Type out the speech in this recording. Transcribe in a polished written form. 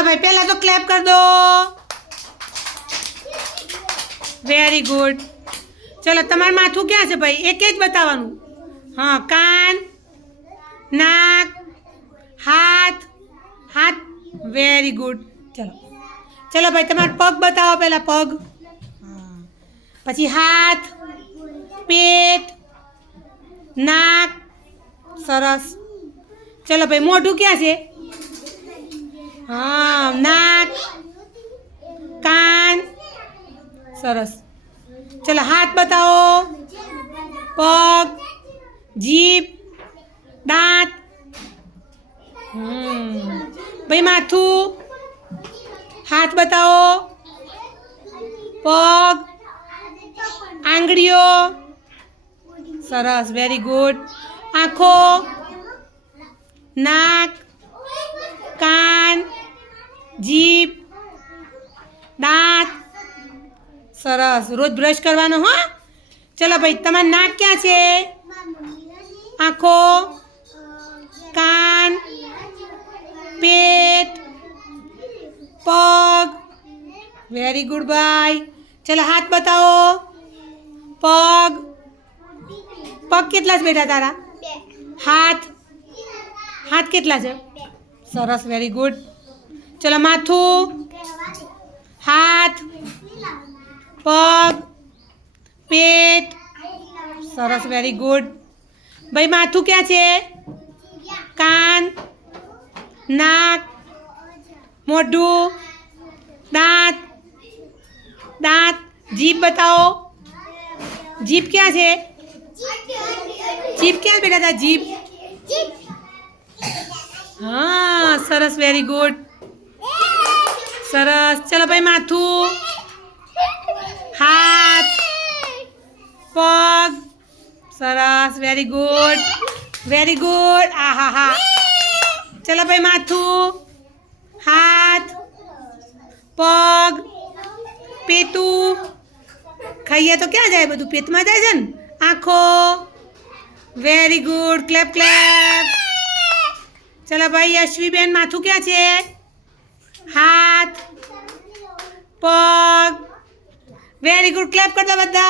चलो भाई पहला तो क्लैप कर दो। Very good. चलो तमार माथुं क्या है भाई? एक ज बतावानुं। हाँ, कान, नाक, हाथ, हाथ। Very good. चलो चलो भाई तमार पग बताओ पहला पग। हाँ, पछी हाथ, पेट, नाक। सरस। चलो भाई मोढुं क्या है? हाँ, नाक, कान। सरस। चलो हाथ बताओ, पग, जीभ, दांत। भाई माथुं, हाथ बताओ, पग, आंगळीओ। सरस, वेरी गुड। आँखो, नाक, कान, जीभ, दांत। सरस। रोज ब्रश करवानो हो। चलो भाई तमार नाक क्या है? आँखो, कान, पेट, पग। वेरी गुड भाई। चलो हाथ बताओ, पग, पग કેટલા છે બેટા તારા? હાથ, હાથ કેટલા છે? સરસ, વેરી ગુડ। ચલો માથું, હાથ, પગ, પેટ। સરસ, વેરી ગુડ। ભાઈ માથું ક્યાં છે? કાન, નાક, મોઢું, દાંત, दांत। जीभ बताओ, जीभ क्या है? जीभ क्या है बेटा था? जीभ। हाँ, सरस, वेरी गुड। सरस। चलो भाई माथुं, हाथ, पग। सरस, वेरी गुड, वेरी गुड। आहा हा। चलो भाई माथुं, हाथ, पग, पेटू। खाइए तो क्या जाए? बधु पेट में जाए। आँखो। Very good, clap clap. चलो भाई यशवी बेन माथुं क्या है? हाथ, पग। वेरी गुड, क्लेप कर दो बधा।